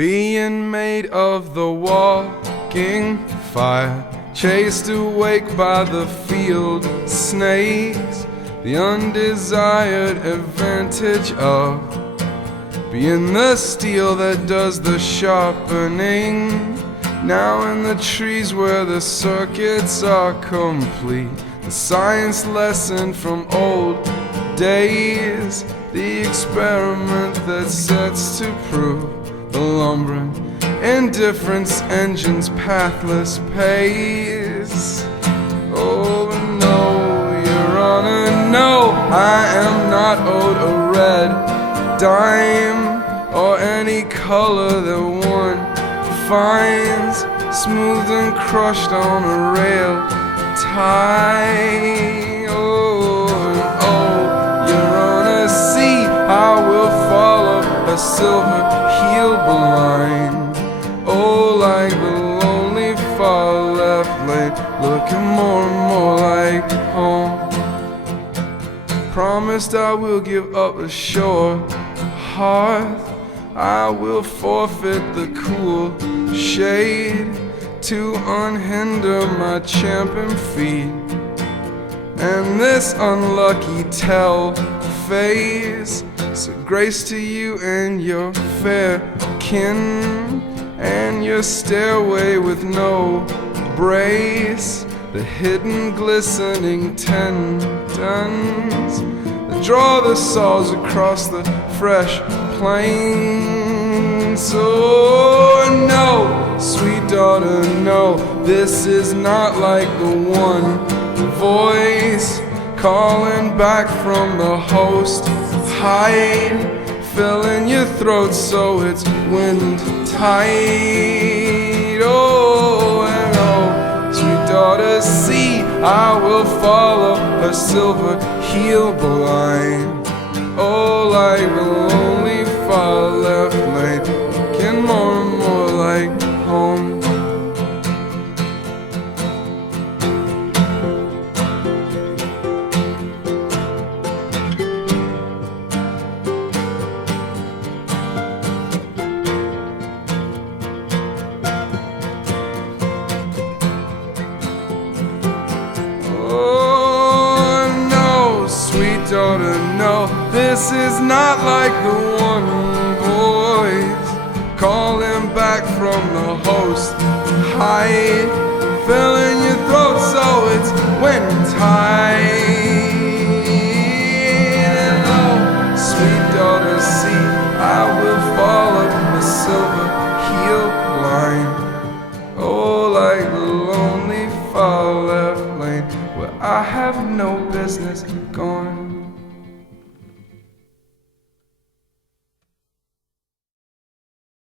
being made of the walking fire, chased awake by the field snakes, the undesired advantage of being the steel that does the sharpening. Now in the trees where the circuits are complete, the science lesson from old days, the experiment that sets to prove the lumbering indifference engine's pathless pace. Oh no, Your Honor, no, I am not owed a red dime or any color that one finds smooth and crushed on a rail tie. Oh, Your Honor, see, I will follow a silver heel blind. Oh, like the lonely far left lane, looking more and more like home. Promised I will give up the shore hearth, I will forfeit the cool shade to unhinder my champing feet. And this unlucky tell face, so grace to you and your fair kin, and your stairway with no brace, the hidden glistening tendons that draw the saws across the fresh plains. So no, sweet daughter, no, this is not like the one voice calling back from the host hide, filling your throat so it's wind tight. Oh, and oh, sweet daughter, see, I will follow her silver heel blind. Oh, like the lonely far left lane, looking more and more like home. Daughter, no, this is not like the one voice calling back from the host hide, filling your throat so it's wind tight. And oh, sweet daughter, see, I will follow the silver heel blind. Oh, like the lonely far left lane where I have no business going.